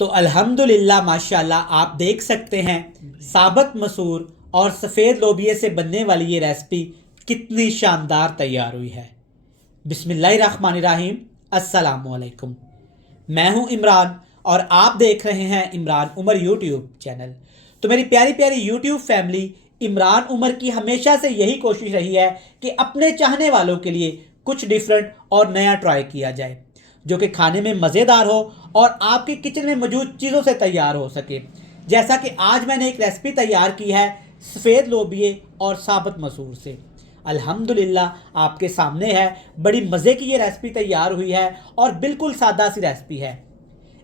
तो अल्हम्दुलिल्लाह माशाल्लाह आप देख सकते हैं साबत मसूर और सफ़ेद लोबिये से बनने वाली ये रेसिपी कितनी शानदार तैयार हुई है। बिस्मिल्लाहिर्रहमानिर्रहीम। अस्सलामुअलैकुम। मैं हूं इमरान और आप देख रहे हैं इमरान उमर यूट्यूब चैनल। तो मेरी प्यारी प्यारी यूट्यूब फैमिली, इमरान उमर की हमेशा से यही कोशिश रही है कि अपने चाहने वालों के लिए कुछ डिफरेंट और नया ट्राई किया जाए जो कि खाने में मज़ेदार हो और आपके किचन में मौजूद चीज़ों से तैयार हो सके। जैसा कि आज मैंने एक रेसिपी तैयार की है सफ़ेद लोबिये और साबुत मसूर से। अल्हम्दुलिल्लाह आपके सामने है, बड़ी मज़े की ये रेसिपी तैयार हुई है और बिल्कुल सादा सी रेसिपी है।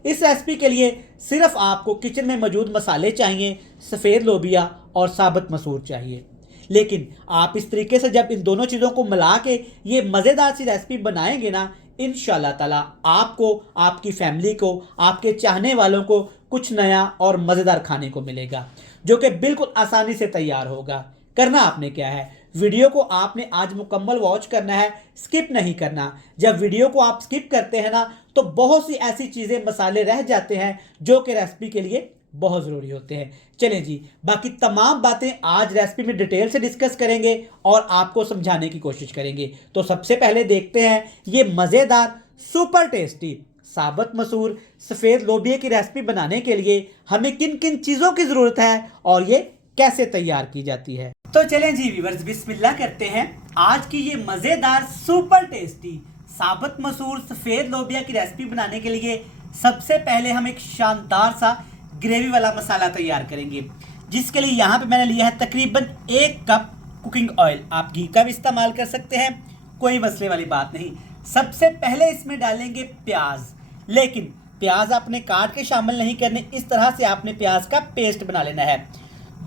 इस रेसिपी के लिए सिर्फ आपको किचन में मौजूद मसाले चाहिए, सफ़ेद लोबिया और साबुत मसूर चाहिए। लेकिन आप इस तरीके से जब इन दोनों चीज़ों को मिला के ये मज़ेदार सी रेसिपी बनाएंगे ना, इंशाल्लाह ताला आपको, आपकी फैमिली को, आपके चाहने वालों को कुछ नया और मज़ेदार खाने को मिलेगा जो कि बिल्कुल आसानी से तैयार होगा। करना आपने क्या है, वीडियो को आपने आज मुकम्मल वॉच करना है, स्किप नहीं करना। जब वीडियो को आप स्किप करते हैं ना तो बहुत सी ऐसी चीज़ें, मसाले रह जाते हैं जो कि रेसिपी के लिए बहुत ज़रूरी होते हैं। चलें जी, बाकी तमाम बातें आज रेसिपी में डिटेल से डिस्कस करेंगे और आपको समझाने की कोशिश करेंगे। तो सबसे पहले देखते हैं ये मज़ेदार सुपर टेस्टी साबुत मसूर सफ़ेद लोबिये की रेसिपी बनाने के लिए हमें किन किन चीज़ों की ज़रूरत है और ये कैसे तैयार की जाती है। तो चलें जी व्यूअर्स, बिस्मिल्लाह करते हैं। आज की ये मज़ेदार सुपर टेस्टी साबुत मसूर सफ़ेद लोबिया की रेसिपी बनाने के लिए सबसे पहले हम एक शानदार सा ग्रेवी वाला मसाला तैयार करेंगे, जिसके लिए यहाँ पे मैंने लिया है तकरीबन 1 कप कुकिंग ऑयल। आप घी का भी इस्तेमाल कर सकते हैं, कोई मसले वाली बात नहीं। सबसे पहले इसमें डालेंगे प्याज, लेकिन प्याज आपने काट के शामिल नहीं करने, इस तरह से आपने प्याज का पेस्ट बना लेना है।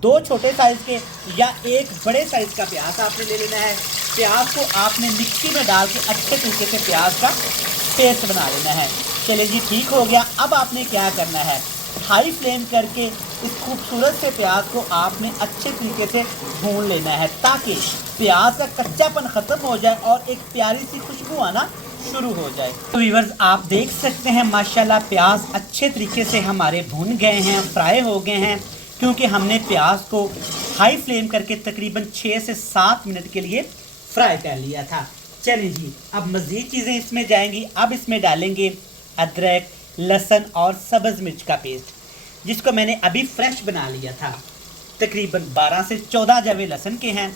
2 छोटे साइज के या 1 बड़े साइज का प्याज आपने ले लेना है। प्याज को आपने मिक्सी में डाल के अच्छे तरीके से प्याज का पेस्ट बना लेना है। चलिए जी, ठीक हो गया। अब आपने क्या करना है, हाई फ्लेम करके इस खूबसूरत से प्याज को आपने अच्छे तरीके से भून लेना है ताकि प्याज का कच्चापन ख़त्म हो जाए और एक प्यारी सी खुशबू आना शुरू हो जाए। तो व्यूअर्स, आप देख सकते हैं माशाल्लाह प्याज अच्छे तरीके से हमारे भून गए हैं, फ्राई हो गए हैं, क्योंकि हमने प्याज को हाई फ्लेम करके तकरीबन 6 से 7 मिनट के लिए फ्राई कर लिया था। चलिए जी, अब मज़ीद चीज़ें इसमें जाएंगी। अब इसमें डालेंगे अदरक, लहसुन और सब्ज़ मिर्च का पेस्ट, जिसको मैंने अभी फ्रेश बना लिया था। तकरीबन 12 से 14 जवे लहसुन के हैं,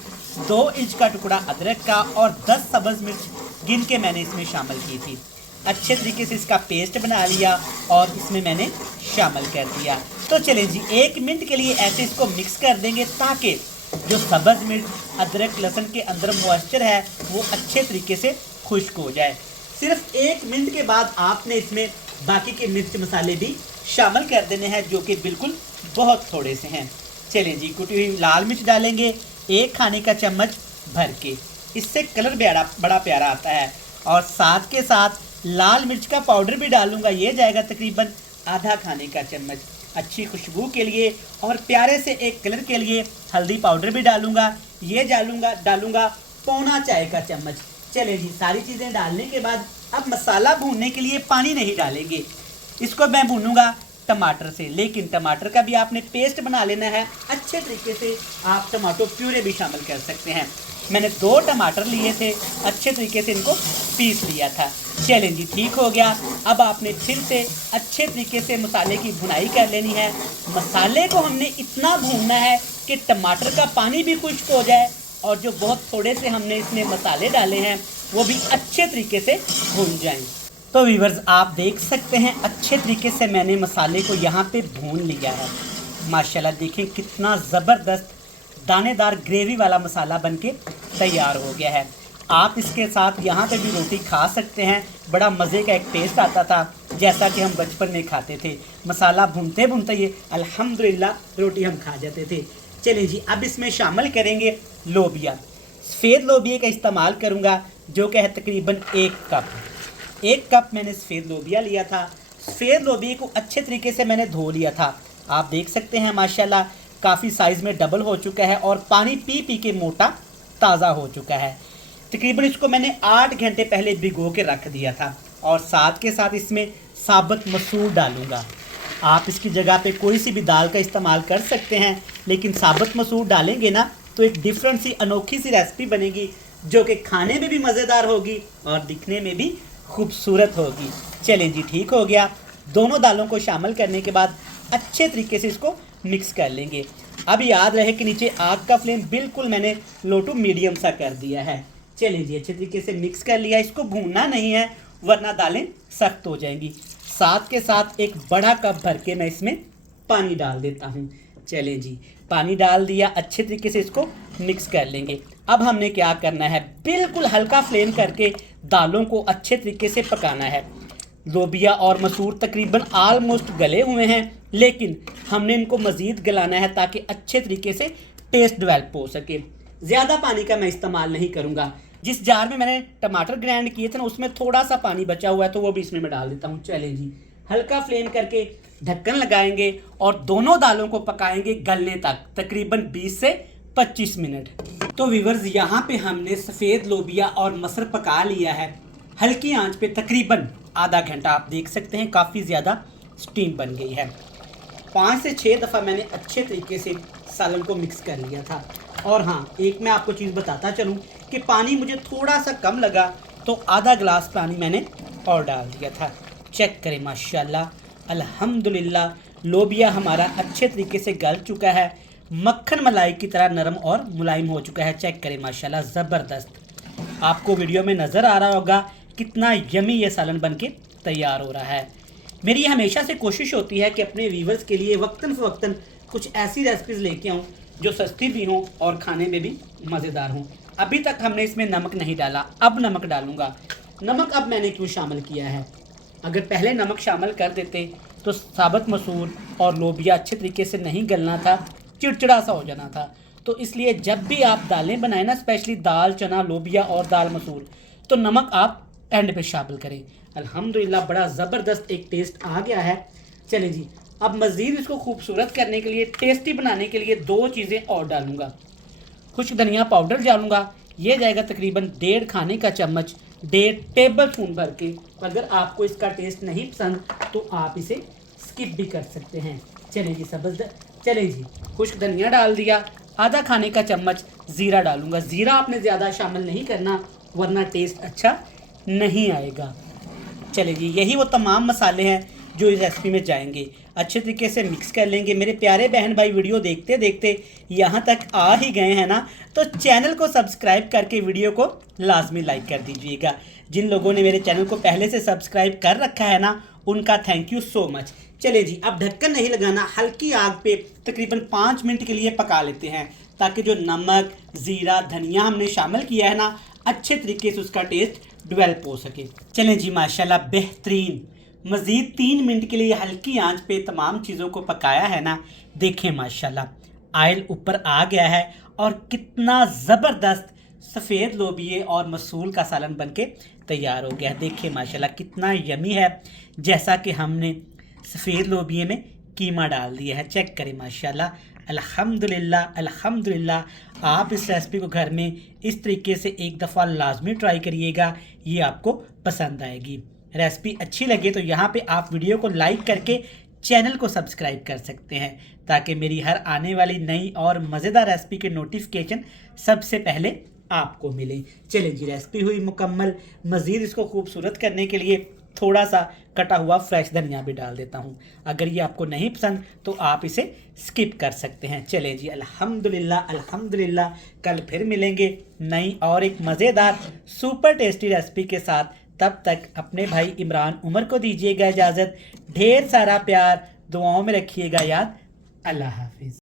2 इंच का टुकड़ा अदरक का और 10 सब्ज़ मिर्च गिन के मैंने इसमें शामिल की थी। अच्छे तरीके से इसका पेस्ट बना लिया और इसमें मैंने शामिल कर दिया। तो चलें जी, 1 मिनट के लिए ऐसे इसको मिक्स कर देंगे ताकि जो सब्ज़ मिर्च, अदरक, लहसुन के अंदर मॉइस्चर है वो अच्छे तरीके से खुश्क हो जाए। सिर्फ 1 मिनट के बाद आपने इसमें बाकी के मिर्च मसाले भी शामिल कर देने हैं, जो कि बिल्कुल बहुत थोड़े से हैं। चलें जी, कुटी हुई लाल मिर्च डालेंगे 1 खाने का चम्मच भर के, इससे कलर बड़ा प्यारा आता है। और साथ के साथ लाल मिर्च का पाउडर भी डालूंगा, ये जाएगा तकरीबन आधा खाने का चम्मच अच्छी खुशबू के लिए और प्यारे से एक कलर के लिए। हल्दी पाउडर भी डालूंगा, ये डालूंगा पौना चाय का चम्मच। चले जी, सारी चीज़ें डालने के बाद अब मसाला भूनने के लिए पानी नहीं डालेंगे, इसको मैं भूनूंगा टमाटर से। लेकिन टमाटर का भी आपने पेस्ट बना लेना है अच्छे तरीके से। आप टमाटो प्यूरे भी शामिल कर सकते हैं। मैंने 2 टमाटर लिए थे, अच्छे तरीके से इनको पीस लिया था। चलें जी, ठीक हो गया। अब आपने फिर से अच्छे तरीके से मसाले की भुनाई कर लेनी है। मसाले को हमने इतना भूनना है कि टमाटर का पानी भी खुश्क हो जाए और जो बहुत थोड़े से हमने इसमें मसाले डाले हैं वो भी अच्छे तरीके से भून जाएं। तो व्यूअर्स, आप देख सकते हैं अच्छे तरीके से मैंने मसाले को यहाँ पे भून लिया है। माशाल्लाह देखें कितना ज़बरदस्त दानेदार ग्रेवी वाला मसाला बनके तैयार हो गया है। आप इसके साथ यहाँ पे भी रोटी खा सकते हैं। बड़ा मज़े का एक टेस्ट आता था, जैसा कि हम बचपन में खाते थे। मसाला भूनते भूनते ये अल्हम्दुलिल्लाह रोटी हम खा जाते थे। चलिए जी, अब इसमें शामिल करेंगे लोबिया। सफ़ेद लोबिया का इस्तेमाल करूँगा, जो कि है तकरीबन 1 कप। 1 कप मैंने सफ़ेद लोबिया लिया था। सफ़ेद लोबिया को अच्छे तरीके से मैंने धो लिया था। आप देख सकते हैं माशाल्लाह काफ़ी साइज़ में डबल हो चुका है और पानी पी पी के मोटा ताज़ा हो चुका है। तकरीबन इसको मैंने 8 घंटे पहले भिगो के रख दिया था। और साथ के साथ इसमें साबुत मसूर डालूंगा। आप इसकी जगह पे कोई सी भी दाल का इस्तेमाल कर सकते हैं, लेकिन साबुत मसूर डालेंगे ना तो एक डिफरेंट सी अनोखी सी रेसिपी बनेगी जो कि खाने में भी मज़ेदार होगी और दिखने में भी खूबसूरत होगी। चलें जी, ठीक हो गया। दोनों दालों को शामिल करने के बाद अच्छे तरीके से इसको मिक्स कर लेंगे। अब याद रहे कि नीचे आग का फ्लेम बिल्कुल मैंने लो टू मीडियम सा कर दिया है। चलिए जी, अच्छे तरीके से मिक्स कर लिया। इसको भूनना नहीं है वरना दालें सख्त हो जाएंगी। साथ के साथ एक बड़ा कप भर के मैं इसमें पानी डाल देता हूँ। चलें जी, पानी डाल दिया, अच्छे तरीके से इसको मिक्स कर लेंगे। अब हमने क्या करना है, बिल्कुल हल्का फ्लेम करके दालों को अच्छे तरीके से पकाना है। लोबिया और मसूर तकरीबन ऑलमोस्ट गले हुए हैं, लेकिन हमने इनको मज़ीद गलाना है ताकि अच्छे तरीके से टेस्ट डेवलप हो सके। ज़्यादा पानी का मैं इस्तेमाल नहीं करूँगा। जिस जार में मैंने टमाटर ग्राइंड किए थे ना, उसमें थोड़ा सा पानी बचा हुआ है तो वो भी इसमें मैं डाल देता हूँ। चलें जी, हल्का फ्लेम करके ढक्कन लगाएंगे और दोनों दालों को पकाएंगे गलने तक, तकरीबन 20 से 25 मिनट। तो व्यूअर्स, यहाँ पे हमने सफ़ेद लोबिया और मसर पका लिया है हल्की आंच पे तकरीबन आधा घंटा। आप देख सकते हैं काफ़ी ज़्यादा स्टीम बन गई है। 5 से 6 दफ़ा मैंने अच्छे तरीके से सालन को मिक्स कर लिया था। और हाँ, एक मैं आपको चीज़ बताता चलूँ कि पानी मुझे थोड़ा सा कम लगा तो आधा गिलास पानी मैंने और डाल दिया था। चेक करें, माशाल्लाह अल्हम्दुलिल्लाह, लोबिया हमारा अच्छे तरीके से गल चुका है, मक्खन मलाई की तरह नरम और मुलायम हो चुका है। चेक करें, माशाल्लाह ज़बरदस्त। आपको वीडियो में नज़र आ रहा होगा कितना यमी ये सालन बन के तैयार हो रहा है। मेरी हमेशा से कोशिश होती है कि अपने व्यूवर्स के लिए वक्तन फ़वक्तन कुछ ऐसी रेसिपीज़ लेके आऊँ जो सस्ती भी हों और खाने में भी मज़ेदार हों। अभी तक हमने इसमें नमक नहीं डाला, अब नमक डालूँगा। नमक अब मैंने क्यों शामिल किया है, अगर पहले नमक शामिल कर देते तो साबुत मसूर और लोबिया अच्छे तरीके से नहीं गलना था, चिड़चिड़ा सा हो जाना था। तो इसलिए जब भी आप दालें बनाएं ना, स्पेशली दाल चना लोबिया और दाल मसूर, तो नमक आप एंड पे शामिल करें। अल्हम्दुलिल्लाह बड़ा ज़बरदस्त एक टेस्ट आ गया है। चलें जी, अब मज़ीद इसको खूबसूरत करने के लिए, टेस्टी बनाने के लिए 2 चीज़ें और डालूँगा। खुश्क धनिया पाउडर डालूँगा, ये जाएगा तकरीबन 1.5 खाने का चम्मच, 1.5 टेबल स्पून भर के। अगर आपको इसका टेस्ट नहीं पसंद तो आप इसे स्किप भी कर सकते हैं। चलें जी, चलें जी, खुश्क धनिया डाल दिया, आधा खाने का चम्मच ज़ीरा डालूँगा। ज़ीरा आपने ज़्यादा शामिल नहीं करना वरना टेस्ट अच्छा नहीं आएगा। चलिए जी, यही वो तमाम मसाले हैं जो इस रेसिपी में जाएंगे। अच्छे तरीके से मिक्स कर लेंगे। मेरे प्यारे बहन भाई, वीडियो देखते देखते यहाँ तक आ ही गए हैं ना, तो चैनल को सब्सक्राइब करके वीडियो को लाजमी लाइक कर दीजिएगा। जिन लोगों ने मेरे चैनल को पहले से सब्सक्राइब कर रखा है ना, उनका थैंक यू सो मच। चलिए जी, अब ढक्कन नहीं लगाना, हल्की आग पे तकरीबन 5 मिनट के लिए पका लेते हैं ताकि जो नमक ज़ीरा धनिया हमने शामिल किया है ना, अच्छे तरीके से उसका टेस्ट डेवलप हो सके। चलें जी, माशाल्लाह बेहतरीन। मज़ीद 3 मिनट के लिए हल्की आंच पे तमाम चीज़ों को पकाया है ना, देखें माशाल्लाह आयल ऊपर आ गया है और कितना ज़बरदस्त सफ़ेद लोबिये और मसूर का सालन बनके तैयार हो गया है। देखें माशाल्लाह कितना यमी है, जैसा कि हमने सफ़ेद लोबिये में कीमा डाल दिया है। चेक करें माशाल्लाह अल्हम्दुलिल्लाह अल्हम्दुलिल्लाह। आप इस रेसिपी को घर में इस तरीके से एक दफ़ा लाजमी ट्राई करिएगा, ये आपको पसंद आएगी। रेसिपी अच्छी लगे तो यहाँ पे आप वीडियो को लाइक करके चैनल को सब्सक्राइब कर सकते हैं ताकि मेरी हर आने वाली नई और मज़ेदार रेसिपी के नोटिफिकेशन सबसे पहले आपको मिले। चलें जी, रेसिपी हुई मुकम्मल। मज़ीद इसको खूबसूरत करने के लिए थोड़ा सा कटा हुआ फ्रेश धनिया भी डाल देता हूँ। अगर ये आपको नहीं पसंद तो आप इसे स्किप कर सकते हैं। चलें जी, अल्हम्दुलिल्लाह अल्हम्दुलिल्लाह। कल फिर मिलेंगे नई और एक मज़ेदार सुपर टेस्टी रेसिपी के साथ। तब तक अपने भाई इमरान उमर को दीजिएगा इजाज़त। ढेर सारा प्यार दुआओं में रखिएगा याद। अल्लाह हाफिज़।